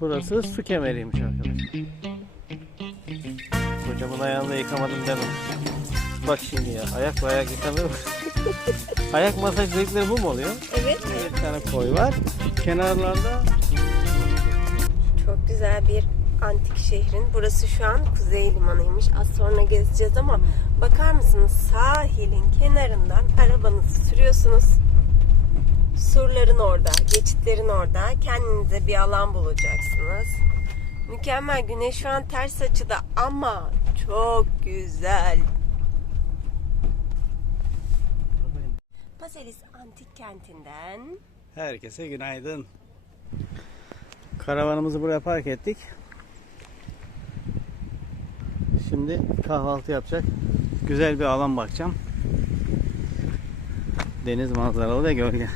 Burası su kemeriymiş arkadaşlar. Hocamın ayağını yıkamadım deme. Bak şimdi ya ayak ayak yıkanır. ayak masaj dedikleri bu mu oluyor? Evet. Bir tane koy var. Kenarlarda Çok güzel bir antik şehrin. Burası şu an kuzey limanıymış. Az sonra gezeceğiz ama bakar mısınız sahilin kenarından arabanızı sürüyorsunuz. Surların orada, geçitlerin orada. Kendinize bir alan bulacaksınız. Mükemmel. Güneş şu an ters açıda ama çok güzel. Paselis Antik Kenti'nden herkese günaydın. Karavanımızı buraya park ettik. Şimdi kahvaltı yapacak. Güzel bir alan bakacağım. Deniz manzaralı ve gölge.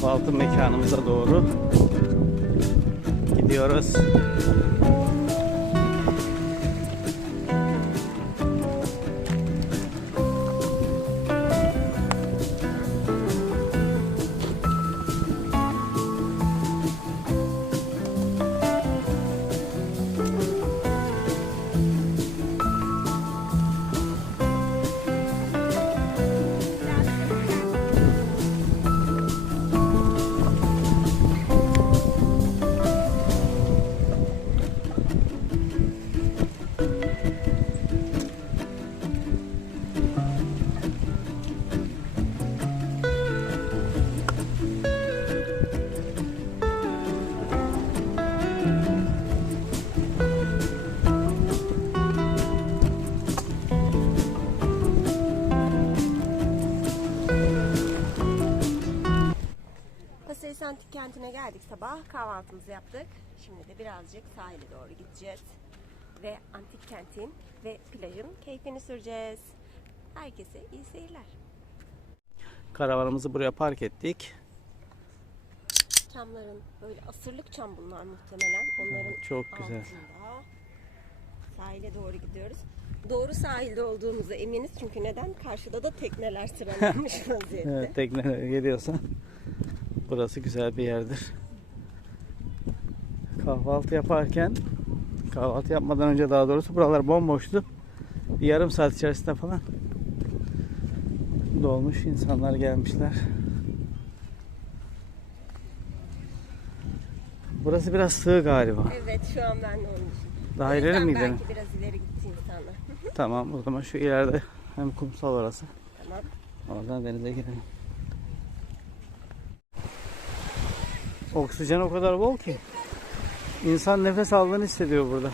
Kahvaltı mekanımıza doğru gidiyoruz. Kahvaltımızı yaptık. Şimdi de birazcık sahile doğru gideceğiz. Ve Antik Kent'in ve plajın keyfini süreceğiz. Herkese iyi seyirler. Karavanımızı buraya park ettik. Çamların böyle asırlık çam bunlar muhtemelen. Onların Çok güzel. altında sahile doğru gidiyoruz. Doğru sahilde olduğumuza eminiz çünkü neden? Karşıda da tekneler sıralanmış vaziyette. Evet, tekneler geliyorsa burası güzel bir yerdir. Kahvaltı yaparken kahvaltı yapmadan önce daha doğrusu buralar bomboştu. Bir yarım saat içerisinde falan dolmuş insanlar gelmişler. Burası biraz sığ galiba. Evet şu an ben de onun için. Daha ileri mi gidelim? Belki biraz ileri gideceğim sana. Tamam o zaman şu ileride hem kumsal orası. tamam. Oradan denize girelim. Oksijen o kadar bol ki. İnsan nefes aldığını hissediyor burada.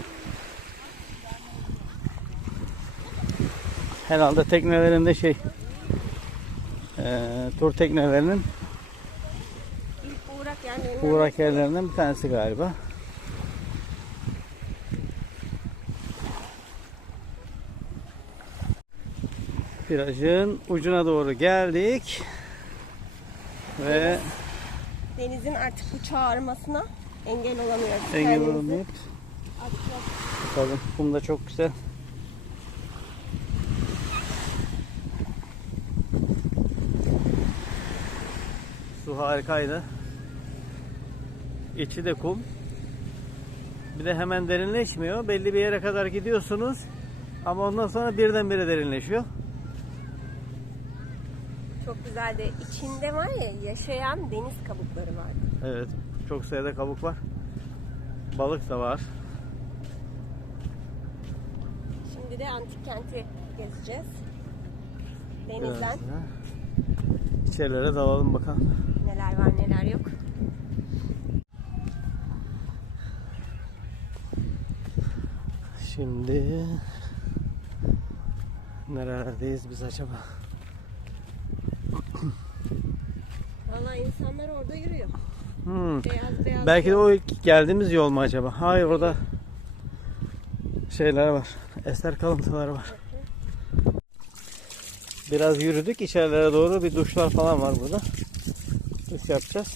Herhalde teknelerinde şey eee, tur teknelerinin uğrak yerlerinden uğrak yerlerinden bir tanesi galiba. Plajın ucuna doğru geldik. Ve denizin artık bu çağırmasına engel olamıyoruz. engel Kendimizi olamayıp bakalım. Kum da çok güzel. Su harikaydı. İçi de kum. Bir de hemen derinleşmiyor. Belli bir yere kadar gidiyorsunuz. Ama ondan sonra birdenbire derinleşiyor. Çok güzel de içinde var ya yaşayan deniz kabukları var. Evet. Çok sayıda kabuk var. Balık da var. Şimdi de antik kenti gezeceğiz. Biraz Denizden da İçerilere dalalım bakalım. neler var neler yok. Şimdi nerelerdeyiz biz acaba? Valla insanlar orada yürüyor. Hmm. Beyaz beyaz. Belki de o ilk geldiğimiz yol mu acaba? Hayır orada şeyler var. Eser kalıntıları var. Biraz yürüdük içerilere doğru bir duşlar falan var burada. Duş yapacağız.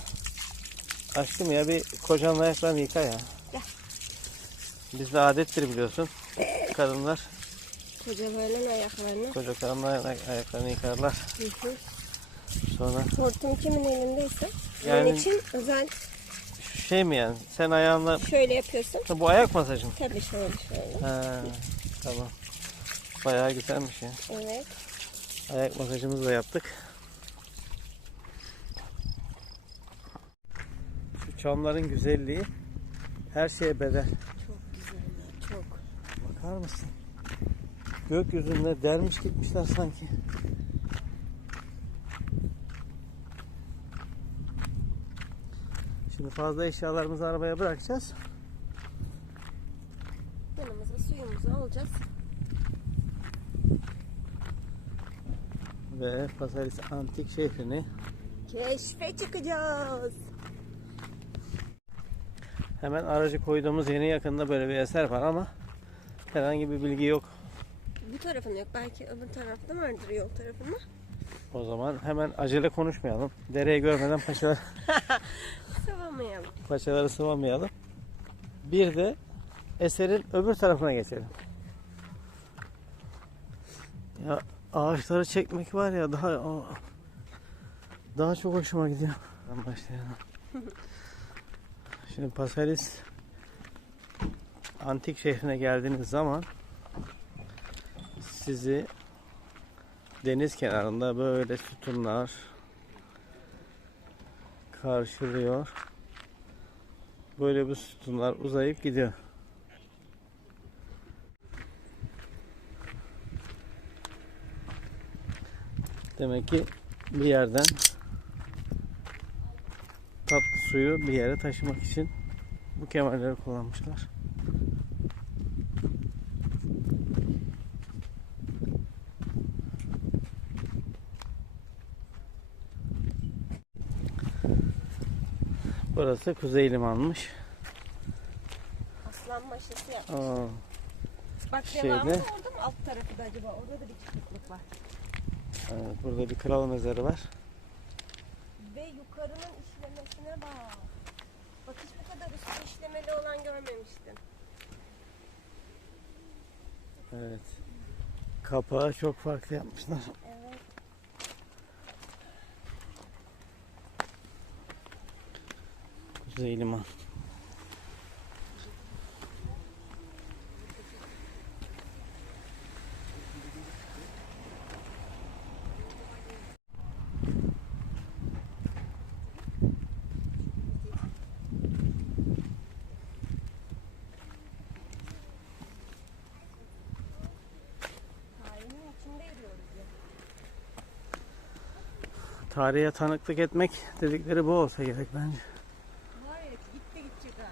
Aşkım ya bir kocanın ayaklarını yıka ya. Gel. Bizde adettir biliyorsun. Kadınlar Kocalarının ayaklarını. koca kadınlar ayak- ayaklarını yıkarlar. Hı hı. Sonra Hortum kimin elindeyse. Yani- Onun için özel şey mi yani? Sen ayağınla şöyle yapıyorsun. Ha, bu ayak masajı mı? Tabii şöyle şöyle. Ha, tamam. Bayağı güzelmiş ya. Evet. Ayak masajımızı da yaptık. Şu çamların güzelliği her şeye bedel. Çok güzeller. Çok. Bakar mısın? Gökyüzünde dermiş gitmişler sanki. Şimdi fazla eşyalarımızı arabaya bırakacağız. Yanımıza suyumuzu alacağız. Ve Pasaris Antik şehrini Keşfe çıkacağız. hemen aracı koyduğumuz yerin yakında böyle bir eser var ama herhangi bir bilgi yok. Bu tarafında yok. Belki öbür tarafta vardır yol tarafında. O zaman hemen acele konuşmayalım. Dereyi görmeden paçalar, Savamayalım. paçaları sıvamayalım. Bir de eserin öbür tarafına geçelim. Ya ağaçları çekmek var ya daha daha çok hoşuma gidiyor. Ben başlayalım. Şimdi Pasalis antik şehrine geldiğiniz zaman sizi deniz kenarında böyle sütunlar karşılıyor. Böyle bu sütunlar uzayıp gidiyor. Demek ki bir yerden tatlı suyu bir yere taşımak için bu kemerleri kullanmışlar. Burası Kuzey Limanmış. Aslan maşası yap. Aa, Bak Şeyde- devamı orada mı? Alt tarafı da acaba? Orada da bir çıkıklık var. evet, burada bir kral mezarı var. Ve yukarının işlemesine bak. Bak hiç bu kadar üstü işlemeli olan görmemiştim. Evet. Kapağı çok farklı yapmışlar. Evet. Kuzey Liman. Tarihe tanıklık etmek dedikleri bu olsa gerek bence. Var ya gitti gidecek ha.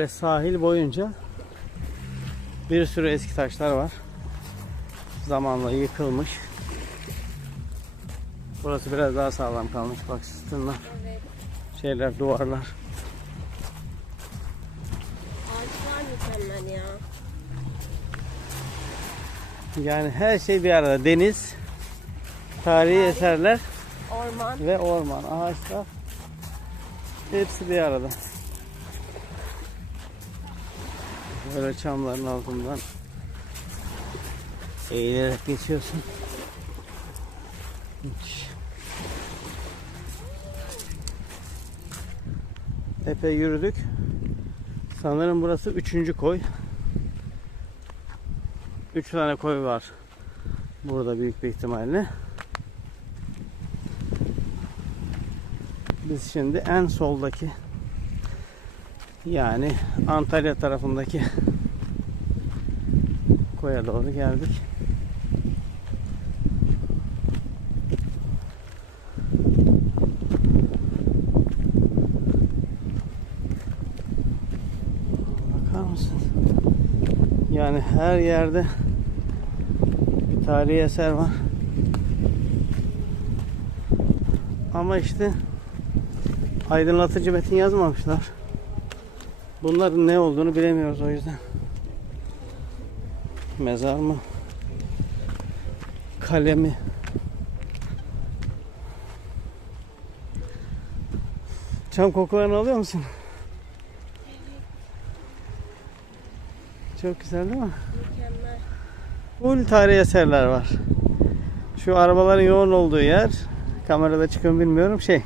Böyle sahil boyunca bir sürü eski taşlar var. Zamanla yıkılmış. Burası biraz daha sağlam kalmış. Bak sütunlar, Evet. şeyler, duvarlar. Ağaçlar mükemmel ya. Yani her şey bir arada. Deniz, tarihi eserler Orman. ve orman, ağaçlar. Hepsi bir arada. Böyle çamların altından eğilerek geçiyorsun. Müthiş. Epey yürüdük. Sanırım burası üçüncü koy. Üç tane koy var. Burada büyük bir ihtimalle. Biz şimdi en soldaki yani Antalya tarafındaki koya doğru geldik. Bakar mısın? Yani her yerde bir tarihi eser var. Ama işte aydınlatıcı metin yazmamışlar. Bunların ne olduğunu bilemiyoruz o yüzden. Mezar mı? kalemi. Çam kokularını alıyor musun? Çok güzel değil mi? Mükemmel. Full tarihi eserler var. Şu arabaların yoğun olduğu yer, kamerada çıkıyor bilmiyorum şey.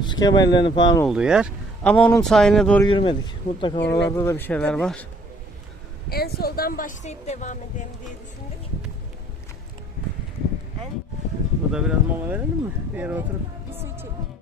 Su kemerlerinin falan olduğu yer. Ama onun sahiline doğru yürümedik. Mutlaka oralarda da bir şeyler var. En soldan başlayıp devam edelim diye düşündük. En Burada biraz mola verelim mi? Bir yere oturup. bir su içelim.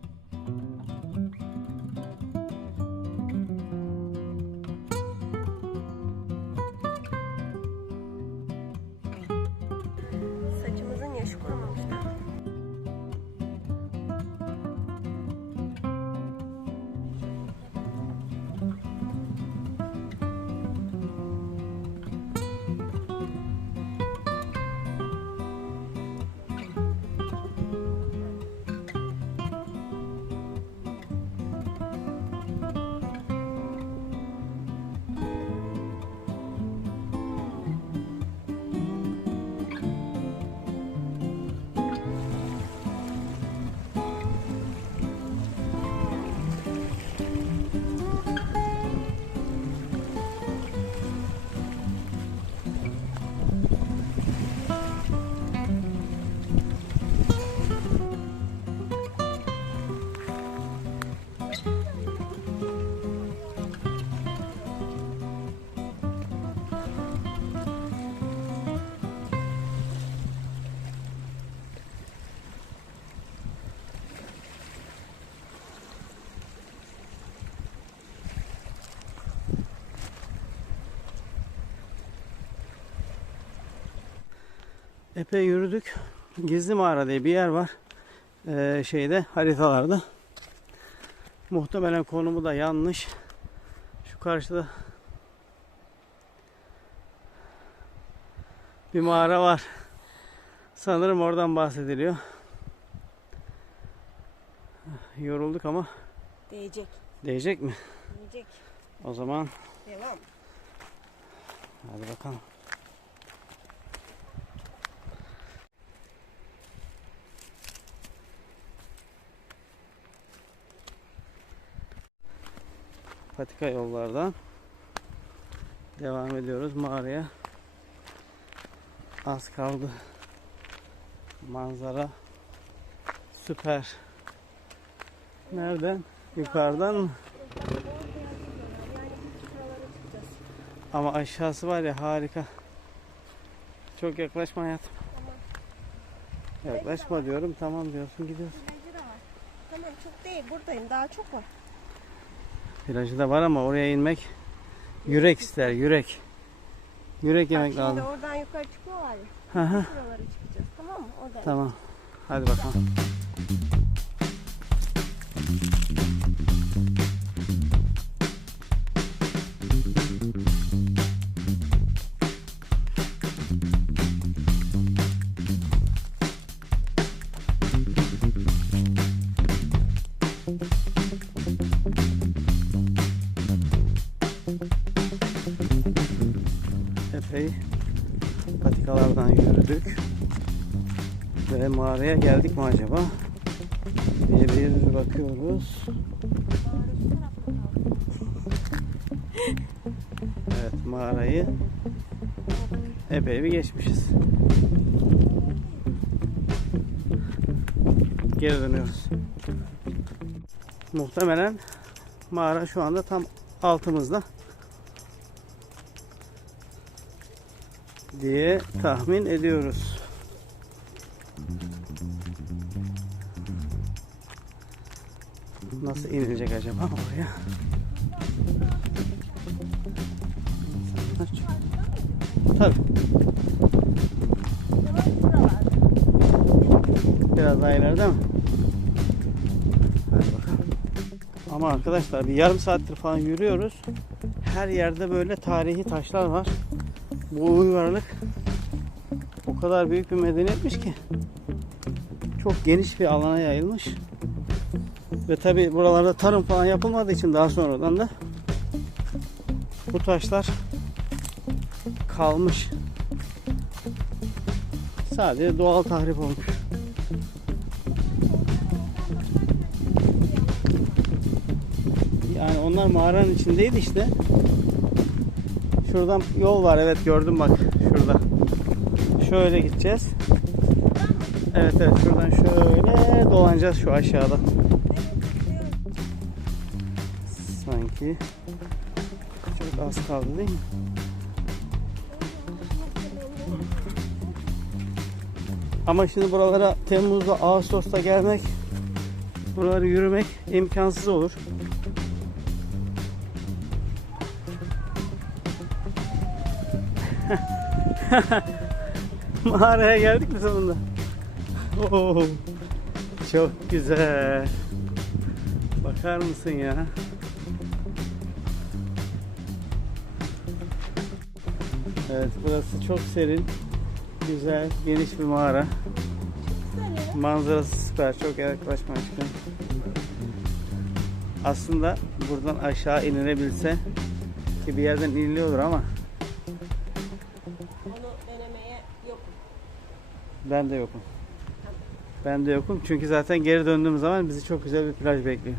Epey yürüdük. Gizli mağara diye bir yer var. Ee, şeyde haritalarda. Muhtemelen konumu da yanlış. Şu karşıda bir mağara var. Sanırım oradan bahsediliyor. Yorulduk ama Değecek. değecek mi? Değecek. O zaman Devam. hadi bakalım. Patika yollardan devam ediyoruz mağaraya. Az kaldı. Manzara süper. Nereden? Yukarıdan mı? Ama aşağısı var ya harika. Çok yaklaşma hayatım. Yaklaşma diyorum tamam diyorsun gidiyorsun. Tamam çok değil buradayım daha çok var. Plajı da var ama oraya inmek yürek ister yürek. Yürek Bak yemek şimdi lazım. oradan yukarı çıkıyorlar ya. Hı hı, Şuralara çıkacağız tamam mı? Oradan. tamam. Hadi bakalım. Yürüdük. Ve mağaraya geldik mi acaba? Bir bir bakıyoruz. Evet mağarayı epey bir geçmişiz. Geri dönüyoruz. Muhtemelen mağara şu anda tam altımızda. Diye tahmin ediyoruz. Nasıl inilecek acaba oraya? Tabii. Biraz daha ileride mi? Ama arkadaşlar bir yarım saattir falan yürüyoruz. Her yerde böyle tarihi taşlar var. Bu uygarlık o kadar büyük bir medeniyetmiş ki çok geniş bir alana yayılmış. Ve tabi buralarda tarım falan yapılmadığı için daha sonradan da bu taşlar kalmış. Sadece doğal tahrip olmuş. Yani onlar mağaranın içindeydi işte. Şuradan yol var evet gördüm bak şurada. Şöyle gideceğiz. Evet evet şuradan şöyle dolanacağız şu aşağıda. Sanki çok az kaldı değil mi? Ama şimdi buralara Temmuz'da, Ağustos'ta gelmek, buraları yürümek imkansız olur. Mağaraya geldik mi sonunda? Oo, çok güzel. Bakar mısın ya? Evet burası çok serin, güzel, geniş bir mağara. Manzarası süper, çok yaklaşma aşkım. Aslında buradan aşağı inilebilse ki bir yerden iniliyordur ama ben de yokum. Ben de yokum çünkü zaten geri döndüğüm zaman bizi çok güzel bir plaj bekliyor.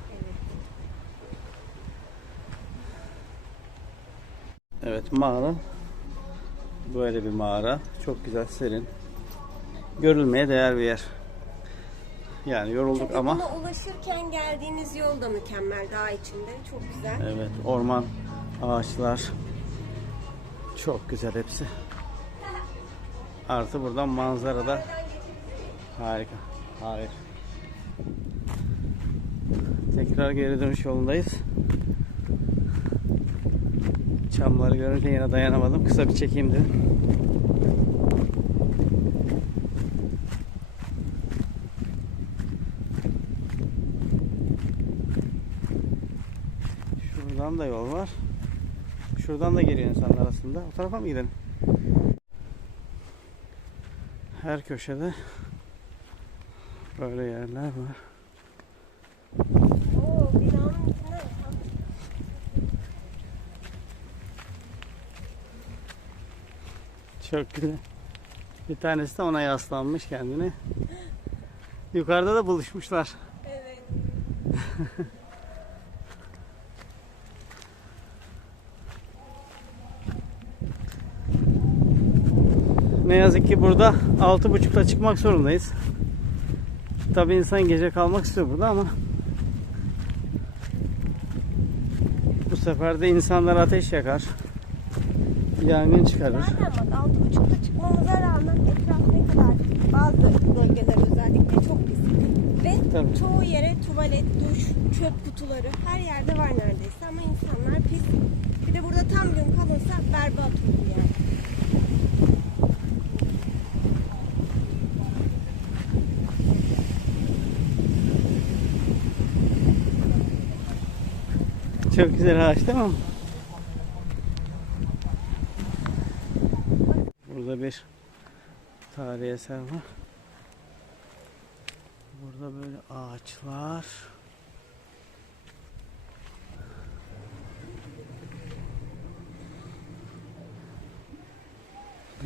Evet mağara böyle bir mağara. Çok güzel serin. Görülmeye değer bir yer. Yani yorulduk Tabii ama buna ulaşırken geldiğiniz yol da mükemmel dağ içinde. Çok güzel. evet orman, ağaçlar çok güzel hepsi. Artı buradan manzara da harika. Hayır. Tekrar geri dönüş yolundayız. Çamları görünce yine dayanamadım. Kısa bir çekeyim dedim. Şuradan da yol var. Şuradan da geliyor insanlar aslında. O tarafa mı gidelim? Her köşede böyle yerler var. Oo, binanın içinde Çok güzel. Bir tanesi de ona yaslanmış kendini. Yukarıda da buluşmuşlar. Evet. Ne yazık ki burada 6.30'da çıkmak zorundayız. Tabi insan gece kalmak istiyor burada ama bu sefer de insanlar ateş yakar. Yangın çıkarır. Zaten bak altı buçukta çıkmamıza rağmen etraf ne kadar bazı bölgeler özellikle çok pis. Ve Tabii. çoğu yere tuvalet, duş, çöp kutuları her yerde var neredeyse ama insanlar pis. Bir de burada tam gün kalırsa berbat olur yani. Çok güzel ağaç değil mi? Burada bir tarihi eser var. Burada böyle ağaçlar.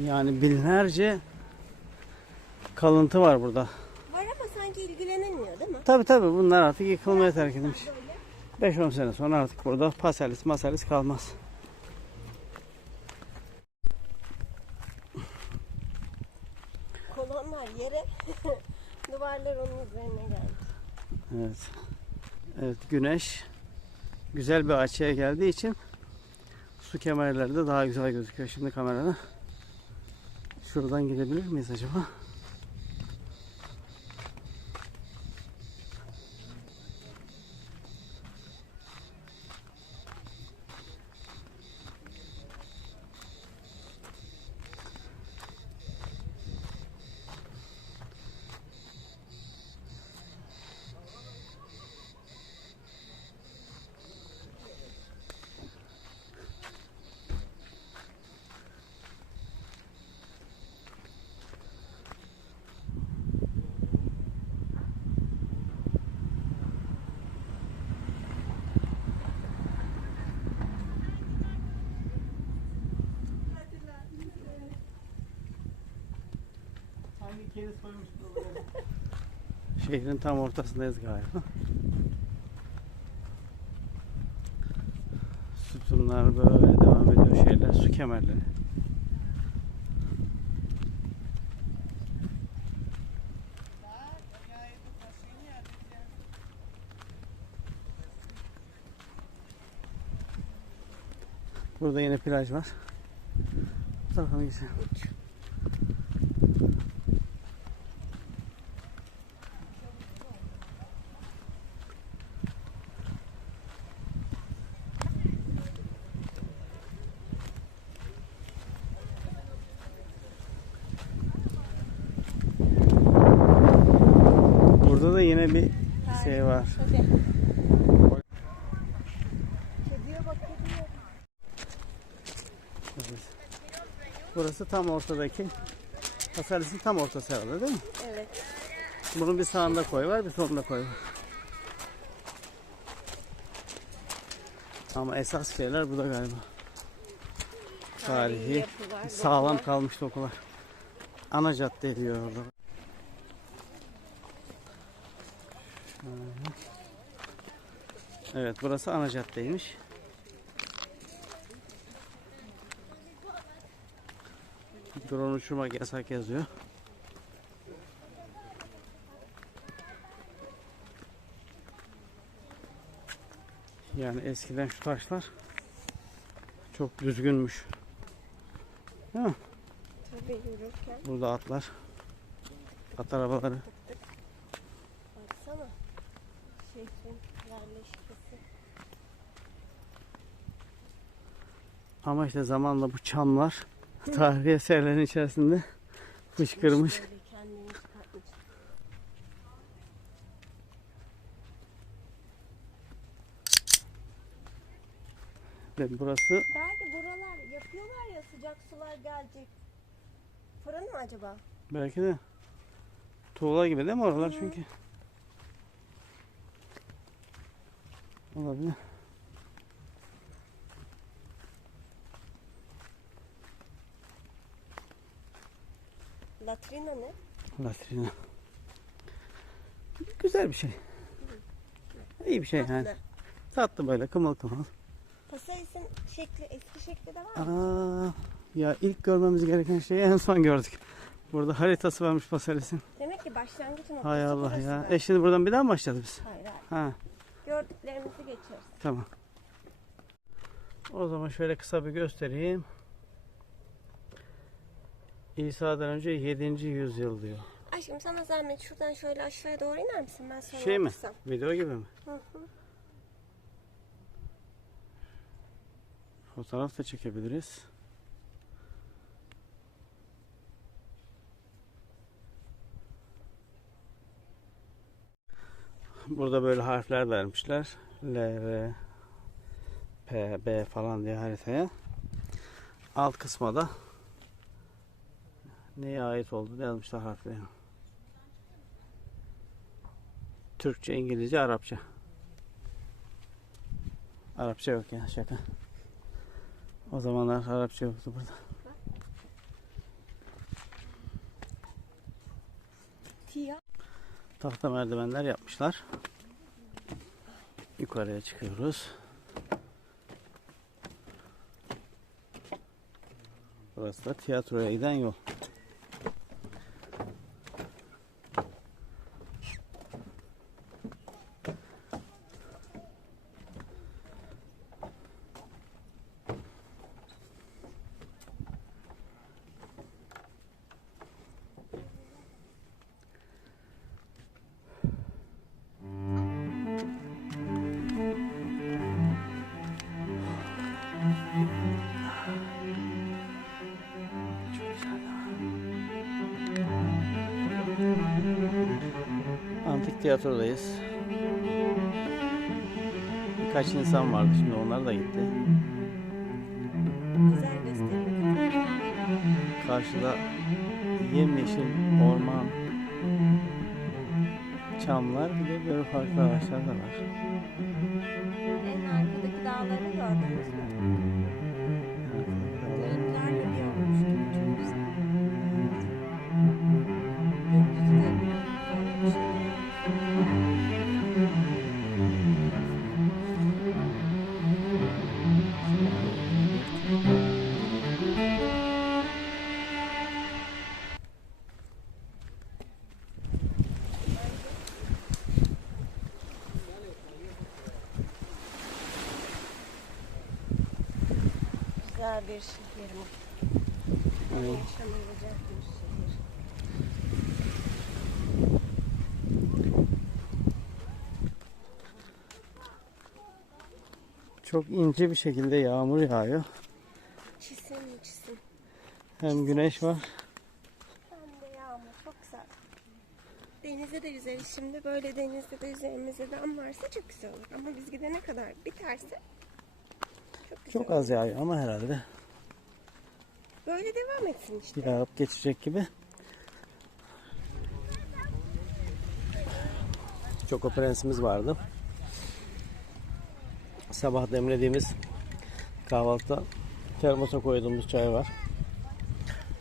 Yani binlerce kalıntı var burada. Var ama sanki ilgilenilmiyor değil mi? Tabi tabi bunlar artık yıkılmaya terk edilmiş. Böyle. 5-10 sene sonra artık burada pasalis masalis kalmaz. Kolonlar yere duvarlar onun üzerine geldi. Evet. Evet güneş güzel bir açıya geldiği için su kemerleri de daha güzel gözüküyor şimdi kamerada. Şuradan gidebilir miyiz acaba? Şehrin tam ortasındayız galiba. Sütunlar böyle devam ediyor şeyler, su kemerleri. Burada yine plaj var. Bu tarafa geçelim? Burada da yine bir şey var. Hadi. Kediye bak kediye. Evet. Burası tam ortadaki. Pasaris'in tam ortası herhalde değil mi? Evet. Bunun bir sağında koy var, bir solunda koy var. Ama esas şeyler burada galiba. Tarihi, yapılar, sağlam dokular. kalmış dokular. Ana cadde diyor orada. Evet, burası ana caddeymiş. Drone uçurmak yasak yazıyor. Yani eskiden şu taşlar çok düzgünmüş. Değil mi? Tabii yürürken. Burada atlar. At arabaları. Baksana. Şehrin yerleşkesi. Ama işte zamanla bu çamlar tarihi eserlerin içerisinde fışkırmış. Ve burası Belki buralar yapıyorlar ya sıcak sular gelecek. Fırın mı acaba? belki de tuğla gibi değil mi oralar çünkü? Olabilir. Latrina ne? Latrina. Güzel bir şey. İyi bir şey yani. Tatlı. Tatlı böyle kımıl kımıl. Pasaris'in şekli eski şekli de var mı? Aa, ya ilk görmemiz gereken şeyi en son gördük. Burada haritası varmış Pasaris'in. Demek ki başlangıç noktası Hay Allah burası ya. E şimdi buradan bir daha mı başlayacağız biz? Hayır hayır. Ha Gördüklerimizi geçeriz. tamam. O zaman şöyle kısa bir göstereyim. İsa'dan önce 7. yüzyıl diyor. Aşkım sana zahmet şuradan şöyle aşağıya doğru iner misin? Ben sana Şey mi? Video gibi mi? Hı hı. Fotoğraf da çekebiliriz. Burada böyle harfler vermişler. L, R, P, B falan diye haritaya. Alt kısma da neye ait olduğunu yazmışlar harfleri. Türkçe, İngilizce, Arapça. Arapça yok ya şaka. O zamanlar Arapça yoktu burada. Tahta merdivenler yapmışlar. Yukarıya çıkıyoruz. Burası da tiyatroya giden yol. Antik tiyatrodayız. Birkaç insan vardı şimdi onlar da gitti. Karşıda yemyeşil orman, çamlar bir de böyle farklı ağaçlar da var. En arkadaki dağları gördünüz mü? Yaşanılacak bir şehir. Çok ince bir şekilde yağmur yağıyor. Çisim çisim. Hem güneş var. Hem de yağmur çok güzel. Denize de yüzeriz şimdi. Böyle denizde de üzerimize damlarsa çok güzel olur. Ama biz gidene kadar biterse çok güzel Çok olur. az yağıyor ama herhalde Böyle devam etsin işte. yağıp geçecek gibi. Çoko Prensimiz vardı. Sabah demlediğimiz kahvaltıda termosa koyduğumuz çay var.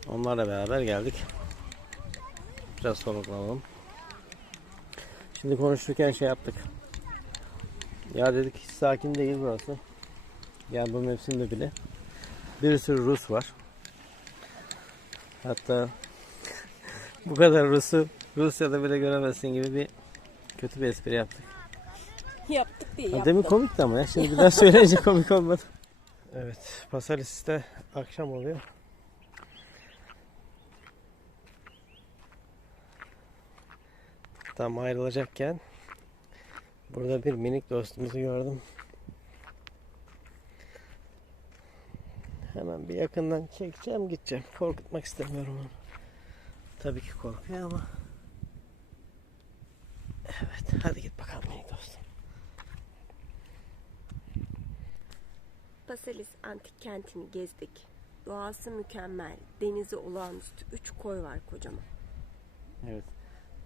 Onlarla beraber geldik. Biraz soluklanalım. Şimdi konuşurken şey yaptık. Ya dedik sakin değil burası. Yani bu mevsimde bile bir sürü Rus var. Hatta bu kadar Rus'u Rusya'da bile göremezsin gibi bir kötü bir espri yaptık. Yaptık diye yaptık. Demin komikti ama ya. Şimdi bir daha söyleyince komik olmadı. Evet. Pasalis'te akşam oluyor. Tam ayrılacakken burada bir minik dostumuzu gördüm. Hemen bir yakından çekeceğim gideceğim. Korkutmak istemiyorum onu. Tabii ki korkuyor ama. Evet hadi git bakalım minik dostum. Paselis antik kentini gezdik. Doğası mükemmel. Denizi olağanüstü. Üç koy var kocaman. Evet.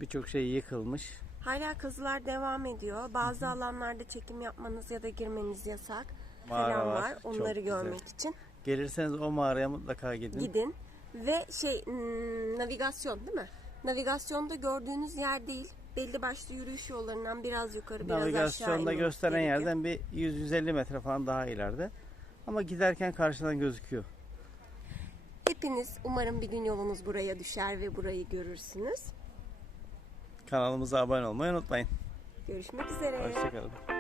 Birçok şey yıkılmış. Hala kazılar devam ediyor. Bazı alanlarda çekim yapmanız ya da girmeniz yasak Mağara falan var. var. Çok Onları güzel. görmek için Gelirseniz o mağaraya mutlaka gidin. gidin. Ve şey hmm, navigasyon değil mi? Navigasyonda gördüğünüz yer değil. Belli başlı yürüyüş yollarından biraz yukarı biraz aşağı Navigasyonda inmeniz gösteren gerekiyor. yerden bir 100-150 metre falan daha ileride. Ama giderken karşıdan gözüküyor. Hepiniz umarım bir gün yolunuz buraya düşer ve burayı görürsünüz. Kanalımıza abone olmayı unutmayın. Görüşmek üzere. Hoşçakalın.